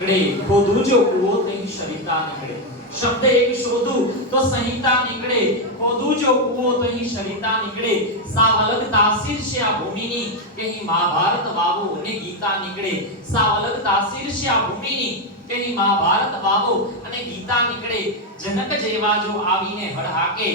निकले खोदू जो कुओं नहीं सरिता निकले। शब्द एक शोधू तो संहिता निकले, खोदू जो कुओं नहीं सरिता निकले। साव अलग तासीर से आ भूमिनी कहीं महाभारत वावो ने गीता निकले। साव अलग तासीर से आ भूमिनी कहीं महाभारत वावो અને ગીતા નીકળે। જનક જેવા જો આવીને હળહાકે,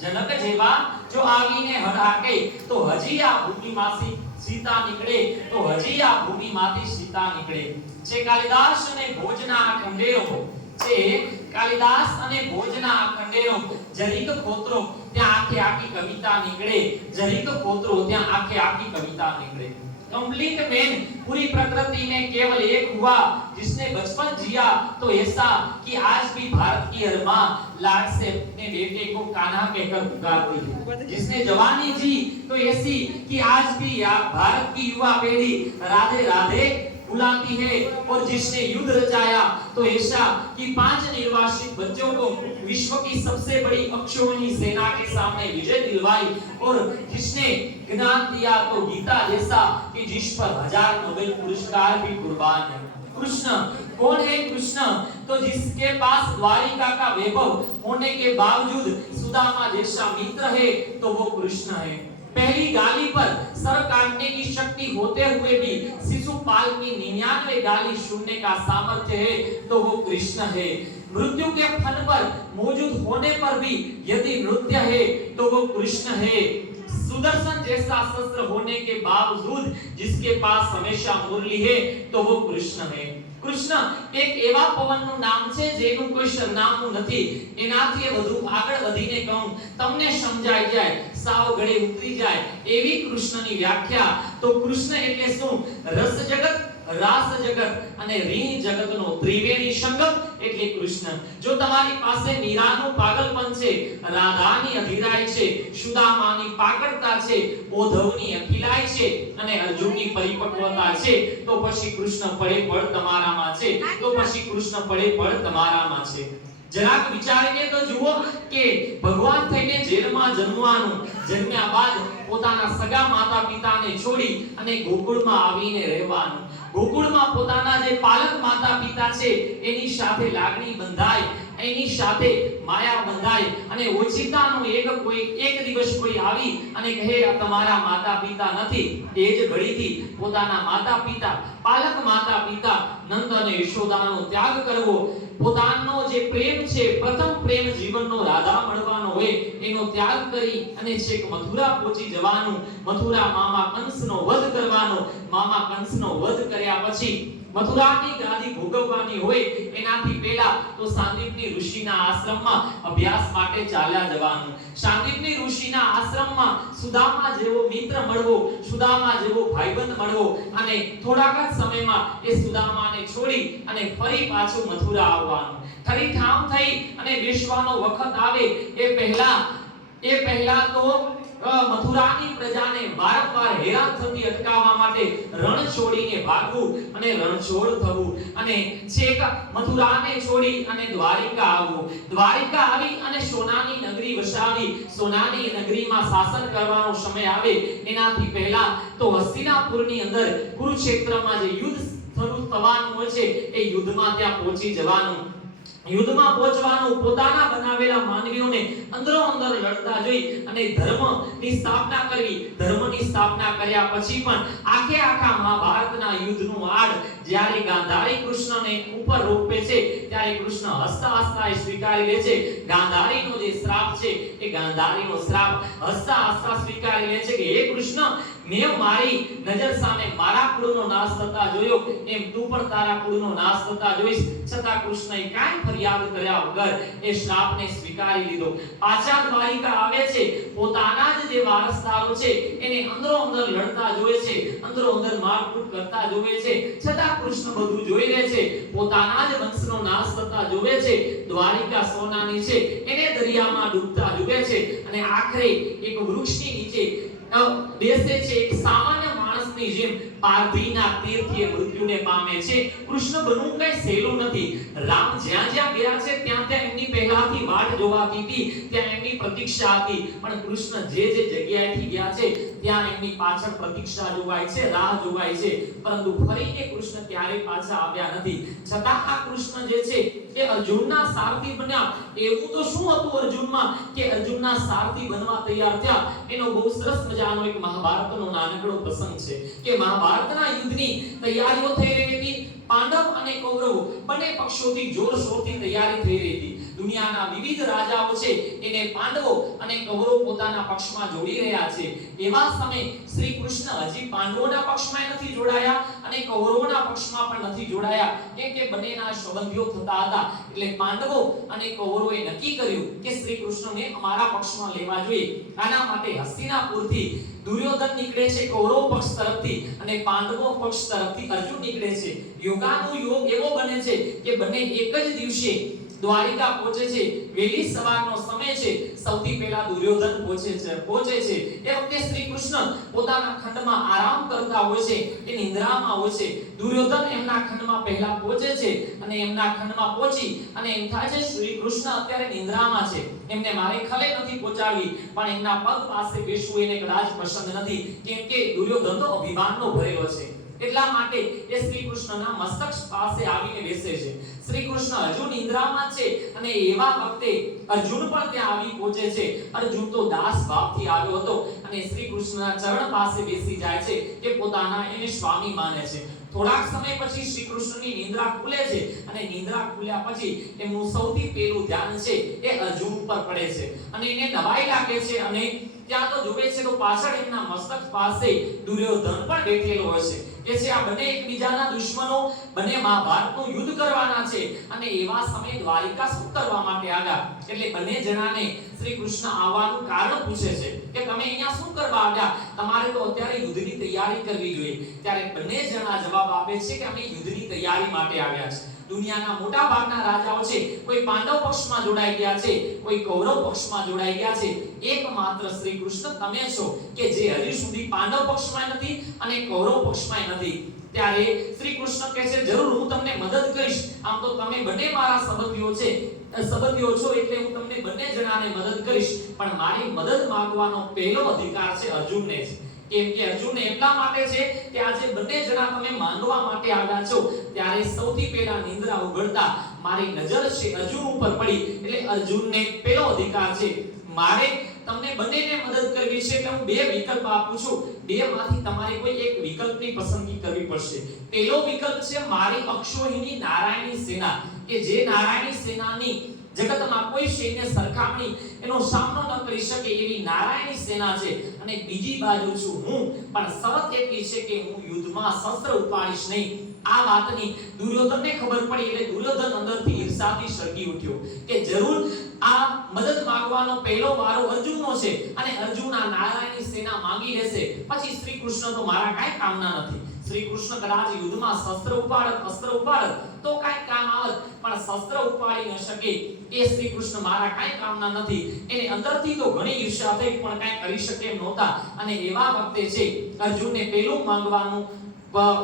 જનક જેવા જો આવીને હળહાકે તો હજી આ ભૂમિમાંથી સીતા નીકળે, તો હજી આ ભૂમિમાંથી સીતા નીકળે। છે કાલિદાસ અને ભોજના ખંડેરો, છે કાલિદાસ અને ભોજના ખંડેરો। જરીક ખોતરો ત્યાં આખે આખી કવિતા નીકળે, જરીક ખોતરો ત્યાં આખે આખી કવિતા નીકળે। कंप्लीट मैन पूरी प्रकृति में केवल एक हुआ जिसने बचपन जिया तो ऐसा कि आज भी भारत की हर मां लाड से अपने बेटे को कान्हा कहकर पुकारती है। जिसने जवानी जी तो ऐसी कि आज भी भारत की युवा पीढ़ी राधे राधे बुलाती है। और जिसने युद्ध रचाया तो ऐसा कि 5 निर्वासित बच्चों को विश्व की सबसे बड़ी अक्षौहिणी सेना के सामने विजय दिलवाई। और जिसने ज्ञान दिया तो गीता जैसा कि जिस पर 1000 नोबेल पुरस्कार भी कुर्बान है। कृष्ण कौन है? कृष्ण तो जिसके पास द्वारिका का वैभव होने के बावजूद सुदामा जैसा मित्र है तो वो कृष्ण है। पहली गाली पर सर काटने की शक्ति होते हुए भी शिशुपाल की 99 गाली सुनने का सामर्थ्य है तो वो कृष्ण है। मृत्यु के फन पर मौजूद होने पर भी यदि नृत्य है तो वो कृष्ण है। सुदर्शन जैसा शस्त्र होने के बावजूद जिसके पास हमेशा मुरली है तो वो कृष्ण है। कृष्ण एक एवा पवनનું નામ છે જેનું કોઈ સરનામું નથી। એનાથી વધુ આગળ વધીને કહું તમને સમજાઈ જાય, સાવ ગળે ઉતરી જાય એવી કૃષ્ણની વ્યાખ્યા। તો કૃષ્ણ એટલે શું? રસ જગત, રાસ જગત અને રીહ જગતનો ત્રિવેણી સંગમ એટલે કૃષ્ણ। જો તમારી પાસે મીરાનું પાગલપન છે, રાધાની અધીરાઈ છે, સુદામાની પાકળતા છે, ઓધવની અખિલાઈ છે અને અર્જુનની પરિપક્વતા છે તો પછી કૃષ્ણ પડે પડ તમારામાં છે, તો પછી કૃષ્ણ પડે પડ તમારામાં છે। જરાક વિચારીને તો જુઓ કે ભગવાન થઈને જેલમાં જન્મવાનું, જન્મ્યા બાદ પોતાના સગા માતા પિતાને છોડી અને ગોકુળમાં આવીને રહેવાનું। ગોકુળમાં પોતાના જે પાલક માતા પિતા છે એની સાથે લાગણી બંધાય, એની સાથે માયા બંધાય અને ઓછીતાનો એક દિવસ કોઈ આવી અને કહે આ તમારા માતા પિતા નથી, એ જ ઘડીથી પોતાના માતા પિતા, પાલક માતા પિતા નંદ અને યશોદાનો ત્યાગ કરવો, પોતાનો જે પ્રેમ છે, પ્રથમ પ્રેમ જીવનનો રાધા મળવાનો હોય એનો ત્યાગ કરી અને છેક મથુરા પહોંચી જવાનું। મથુરા મામા કંસનો વધ કરવાનો, મામા કંસનો વધ કર્યા પછી મથુરાની ગાદી ભોગવવાની હોય એનાથી પહેલા તો સાંદીપની ઋષિના આશ્રમમાં અભ્યાસ માટે ચાલ્યા જવાનું। સાંદીપની ઋષિના આશ્રમમાં સુદામા જેવો મિત્ર મળવો, સુદામા જેવો ભાઈબંધ મળવો અને થોડાક જ સમયમાં એ સુદામાને છોડી અને ફરી પાછું મથુરા આવવાનું। ખરી ઠામ થઈ અને બેસવાનો વખત આવે એ પહેલા તો મથુરાની પ્રજાને વારંવાર હેરાન થતી અટકાવવા માટે રણ છોડીને ભાગવું અને રણછોડ થવું અને છેક મથુરાને છોડી અને દ્વારિકા આવવું। દ્વારિકા આવી અને સોનાની નગરી વસાવી, સોનાની નગરીમાં શાસન કરવાનો સમય આવે એનાથી પહેલા તો હસ્તિનાપુરની અંદર કુરુક્ષેત્રમાં જે યુદ્ધ શરૂ થવાનું હોય છે એ યુદ્ધમાં ત્યાં પહોંચી જવાનું। યુદ્ધમાં પહોંચવાનું, પોતાના બનાવેલા માનવીઓને અંદરો અંદર લડતા જોઈ અને ધર્મની સ્થાપના કરવી। ધર્મની સ્થાપના કર્યા પછી પણ આખે આખા મહાભારતના યુદ્ધનું આડ જ્યારે ગાંધારી કૃષ્ણને ઉપર રોપે છે ત્યારે કૃષ્ણ હસતા હસતા સ્વીકારી લે છે। ગાંધારીનો જે શ્રાપ છે એ ગાંધારીનો શ્રાપ હસતા હસતા સ્વીકારી લે છે કે હે કૃષ્ણ, મેં મારી નજર સામે મારા કુળનો નાશ થતા જોયો, એમ તું પણ તારા કુળનો નાશ થતા જોઈશ। છતાં કૃષ્ણએ કાંઈ ફરિયાદ કર્યા વગર એ શ્રાપને સ્વીકારી લીધો। પાછા દ્વારિકા આવે છે, પોતાના જે વારસદારો છે એને અંદરો અંદર લડતા જોવે છે, અંદરો અંદર મારકૂટ કરતા જોવે છે, છતાં કૃષ્ણ બધું જોઈ લે છે, પોતાના જ વંશનો નાશ થતા જોવે છે। દ્વારિકા સોનાની છે એને દરિયામાં ડૂબતા જોવે છે અને આખરે એક વૃક્ષની નીચે બેસે છે। એક સામાન્ય માણસને રાક્ષસની જેમ પારધીના તીરથી મૃત્યુને પામે છે. કૃષ્ણ બનવું કઈ સહેલું નથી. રામ જ્યાં જ્યાં ગયા છે ત્યાં ત્યાં એમની પહેલાથી વાટ જોવાતી હતી, ત્યાં એમની પ્રતીક્ષા હતી. પણ કૃષ્ણ જે જે જગ્યાએથી ગયા છે ત્યાં એમની પાછળ પ્રતીક્ષા જોવાય છે, રાહ જોવાય છે, પરંતુ ફરી એ કૃષ્ણ ક્યારેય પાછા આવ્યા નથી. છતાં આ કૃષ્ણ જે છે એ અર્જુનના સારથી બન્યા. એવું તો શું હતું અર્જુનમાં કે અર્જુનના સારથી બનવા તૈયાર થયા? એનો બહુ સરસ મજાનો એક મહાભારતનો નાનકડો પ્રસંગ છે કે મહાભારતના યુદ્ધની તૈયારીઓ થઈ રહી હતી. પાંડવ અને કૌરવ બંને પક્ષોથી જોરશોરથી તૈયારી થઈ રહી હતી. દુનિયાના વિવિધ રાજાઓ છે એને પાંડવો અને કૌરવ પોતાના પક્ષમાં જોડી રહ્યા છે. એવા સમયે શ્રી કૃષ્ણ હજી પાંડવોના પક્ષમાં નથી જોડાયા અને કૌરવોના પક્ષમાં પણ નથી જોડાયા, કેમ કે બંનેના સંબંધીઓ થતા હતા. એટલે પાંડવો અને કૌરવોએ નક્કી કર્યું કે શ્રી કૃષ્ણને અમારા પક્ષમાં લેવા જોઈએ. આના માટે હસ્તિનાપુરથી દુર્યોધન નીકળે છે કૌરવ પક્ષ તરફથી અને પાંડવો પક્ષ તરફથી અર્જુન નીકળે છે. યોગાનું યોગ એવો બને છે કે બંને એક જ દિવસે દ્વારિકા પહોંચે છે. વહેલી સવારનો સમય છે. સૌથી પહેલા દુર્યોધન પહોંચે છે. એ વખતે શ્રી કૃષ્ણ પોતાના ખંડમાં આરામ કરતા હોય છે, એ નિંદ્રામાં હોય છે. દુર્યોધન એમના ખંડમાં પહેલા પહોંચે છે અને એમના ખંડમાં પહોંચી અને એમ થાય છે શ્રી કૃષ્ણ અત્યારે નિંદ્રામાં છે, એમને મારે ખલે નથી પહોંચાડવી, પણ એમના પગ પાસે બેસવું એને કદાચ પસંદ નથી, કેમ કે દુર્યોધન તો અભિમાનનો ભરેલો છે. એટલા માટે એ શ્રી કૃષ્ણના મસ્તક પાસે આવીને બેસે છે. શ્રી કૃષ્ણ હજુ નિંદ્રામાં છે અને એવા વખતે અર્જુન પણ ત્યાં આવી પહોંચે છે. અર્જુન તો દાસ ભાવથી આવ્યો હતો અને શ્રી કૃષ્ણના ચરણ પાસે બેસી જાય છે કે પોતાના એને સ્વામી માને છે. થોડાક સમય પછી શ્રી કૃષ્ણની નિંદ્રા ખુલે છે અને નિંદ્રા ખુલ્યા પછી એમનું સૌથી પહેલું ધ્યાન છે એ અર્જુન ઉપર પડે છે અને એને નવાઈ લાગે છે અને ત્યાં તો જોવે છે તો પાછળ એમના મસ્તક પાસે દુર્યોધન પણ બેઠેલો હોય છે કે છે આ બંને એકબીજાના દુશ્મનો, બંને મહાભારતનું યુદ્ધ કરવાના છે અને એવા સમયે દ્વારિકા શું કરવા માટે આવ્યા? એટલે બંને જણાને શ્રી કૃષ્ણ આવવાનું કારણ પૂછે છે કે તમે અહીંયા શું કરવા આવ્યા? તમારે તો અત્યારે યુદ્ધની તૈયારી કરવી જોઈએ. ત્યારે બંને જણા જવાબ આપે છે કે અમે યુદ્ધની તૈયારી માટે આવ્યા છે. દુનિયાના મોટા ભાગના રાજાઓ છે કોઈ પાંડવ પક્ષમાં જોડાઈ ગયા છે, કોઈ કૌરવ પક્ષમાં જોડાઈ ગયા છે. એકમાત્ર શ્રી કૃષ્ણ તમે છો કે જે હજી સુધી પાંડવ પક્ષમાં નથી અને કૌરવ પક્ષમાં નથી. ત્યારે શ્રી કૃષ્ણ કહે છે જરૂર હું તમને મદદ કરીશ. આમ તો તમે બંને મારા સંબંધીઓ છો એટલે હું તમને બંને જણાને મદદ કરીશ, પણ મારી મદદ માંગવાનો પહેલો અધિકાર છે અર્જુનને છે. કેમ કે અર્જુન એટલા માટે છે કે આજે બંને જણા તમે માંગવા માટે આવ્યા છો. ત્યારે સૌથી પહેલા નિંદ્રા ઉગડતા મારી નજર છે અર્જુન ઉપર પડી, એટલે અર્જુનને પહેલો અધિકાર છે. મારે તમને બંનેને મદદ કરવી છે એટલે હું બે વિકલ્પ આપું છું. બેમાંથી તમારે કોઈ એક વિકલ્પની પસંદગી કરવી પડશે. પહેલો વિકલ્પ છે મારી અક્ષોહિણી નારાયણી સેના, કે જે નારાયણી સેનાની જગતમાં કોઈ સૈન્ય સરખામણી એનો સામનો ન કરી શકે એવી નારાયણી સેના છે. અને બીજી બાજુ છું હું, પણ શરત એટલી છે કે હું યુદ્ધમાં શસ્ત્ર ઉપાડીશ નહીં. આ વાતની દુર્યોધનને ખબર પડી એટલે દુર્યોધન અંદરથી ઈર્ષાથી સળગી ઉઠ્યો કે જરૂર આ મદદ માંગવાનો પહેલો વારો અર્જુનનો છે અને અર્જુન આ નારાયણી સેના માંગી લેશે પછી શ્રી કૃષ્ણ તો મારા કાંઈ કામના નથી. શ્રી કૃષ્ણ કદાચ યુદ્ધમાં શસ્ત્ર ઉપાડત તો કાંઈ કામ આવત, પણ શસ્ત્ર ઉપાડી ન શકે એ શ્રી કૃષ્ણ મારા કાંઈ કામના નથી. એને અંદરથી તો ઘણી ઈર્ષા થઈ પણ કાંઈ કરી શકે એમ નહોતા. અને એવા વખતે છે અર્જુનને પહેલું માંગવાનું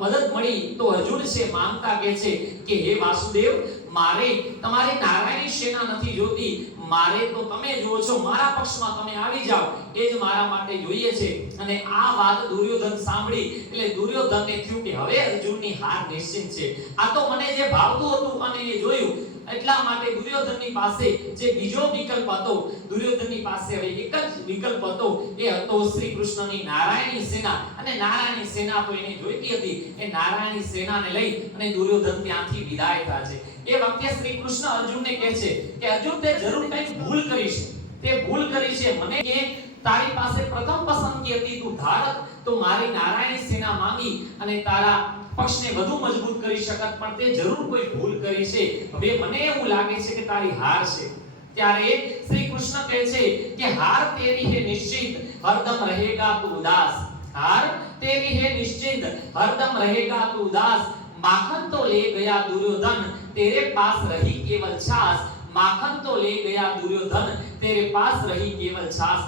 મદદ મળી તો અર્જુન છે માંગતા કહે છે કે હે વાસુદેવ, મારે તમારી નારાયણી સેના નથી જોતી, મારે તો તમે જો છો મારા પક્ષમાં તમે આવી જાઓ એ જ મારા માટે જોઈએ છે. અને આ વાત દુર્યોધન સાંભળી એટલે દુર્યોધનને થયું કે હવે અર્જુનની હાર નિશ્ચિત છે. આ તો મને જે ભાવતું હતું અને એ જોયું, એટલા માટે દુર્યોધનની પાસે જે બીજો વિકલ્પ હતો, દુર્યોધનની પાસે હવે એક જ વિકલ્પ હતો, એ હતો શ્રી કૃષ્ણની નારાયણી સેના. અને નારાયણી સેના તો એને જોઈતી હતી. એ નારાયણી સેનાને લઈ અને દુર્યોધન ત્યાંથી વિદાય થાય છે. એ વખતે શ્રી કૃષ્ણ અર્જુનને કહે છે કે અર્જુન તે જરૂર કંઈક ભૂલ કરી છે. તે ભૂલ કરી છે. મને કે તારી પાસે પ્રથમ પસંદગી હતી, તું ધારત તો મારી નારાયણી સેના માંગી અને તારા પક્ષને વધુ મજબૂત કરી શકત, પણ તે જરૂર કોઈ ભૂલ કરી છે. હવે મને એવું લાગે છે કે તારી હાર છે. ત્યારે શ્રી કૃષ્ણ કહે છે કે હાર તેરી હે નિશ્ચિત, હરદમ રહેગા તું ઉદાસ. हार तेरी है निश्चित, हरदम रहेगा तू उदास. माखन तो ले गया दुर्योधन, तेरे पास रही केवल छाछ. माखन तो ले गया दुर्योधन, तेरे पास रही केवल छाछ.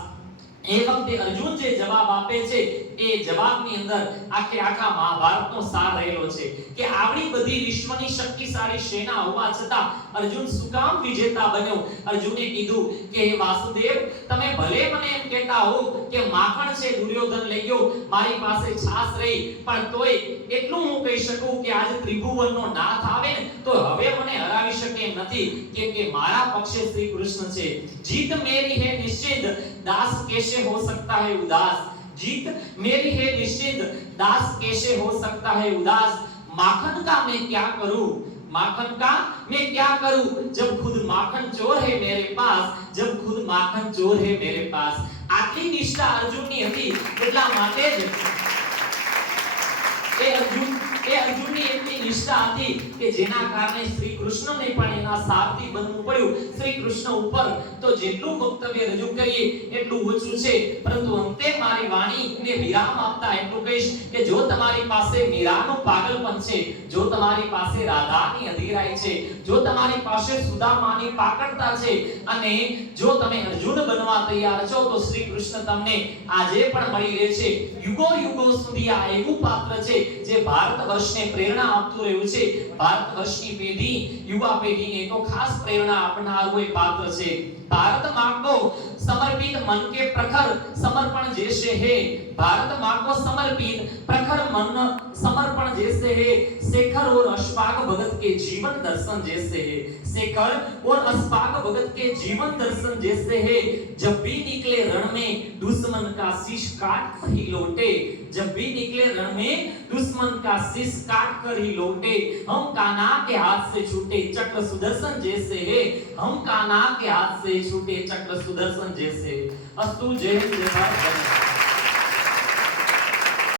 એ વખતે અર્જુન જે જવાબ આપે છે એ જવાબની અંદર આખા મહાભારતનો સાર રહેલો છે કે આવડી બધી વિશ્વની શક્તિશાળી સેના હોવા છતાં અર્જુન શું કામ વિજેતા બન્યો. અર્જુને કીધું કે હે વાસુદેવ, તમે ભલે મને એમ કહેતા હો કે માખણ છે દુર્યોધન લઈ ગયો, મારી પાસે છાસ રહી, પણ તોય એટલું હું કહી શકું કે આજ ત્રિભુવનનો નાથ આવે ને તો હવે મને હરાવી શકે એમ નથી, કેમ કે મારા પક્ષે શ્રી કૃષ્ણ છે. જીત મેરી હે નિશ્ચિત, દાસ कैसे हो सकता है उदास. जीत मेरी है निश्चित, दास कैसे हो सकता है उदास. माखन का मैं क्या करूं, माखन का मैं क्या करूं, जब खुद माखन चोर है मेरे पास, जब खुद माखन चोर है मेरे पास. આટલી નિષ્ઠા અર્જુનની હતી, એટલા માટે જ અર્જુનની એટલી નિષ્ઠા હતી કે જેના કારણે શ્રી કૃષ્ણને પણ એના સારથી બનવું પડ્યું. શ્રી કૃષ્ણ ઉપર તો જેટલું વક્તવ્ય રજૂ કરીએ એટલું ઓછું છે, પરંતુ અંતે મારી વાણીને વિરામ આપતા એટલું કહીશ કે જો તમારી પાસે મીરાનું પાગલપન છે, જો તમારી પાસે રાધાની અધીરાઈ છે, જો તમારી પાસે સુદામાની પાકળતા છે અને જો તમે અર્જુન બનવા તૈયાર છો, તો શ્રી કૃષ્ણ તમને આજે પણ મળી રહે છે. યુગો યુગો સુધી આ એવું પાત્ર છે જે ભારત વર્ષને પ્રેરણા આપતું રહ્યું છે. ભારત વર્ષની પેઢી, યુવા પેઢીને તો ખાસ પ્રેરણા આપનારું એ પાત્ર છે. भारत मां को समर्पित मन के प्रखर समर्पण जैसे है, भारत मां को समर्पित प्रखर मन समर्पण जैसे है, शेखर और अश्वाक भगत के जीवन दर्शन जैसे है, शेखर और अश्वाक भगत के जीवन दर्शन जैसे है. जब भी निकले रण में दुश्मन का शीश काट कर ही लौटे, जब भी निकले रण में दुश्मन का शीश काट कर ही लौटे, हम कान्हा के हाथ से छूटे चक्र सुदर्शन जैसे है, हम कान्हा के हाथ से छूटे चक्र सुदर्शन जैसे. अस्तु जय जय भारत.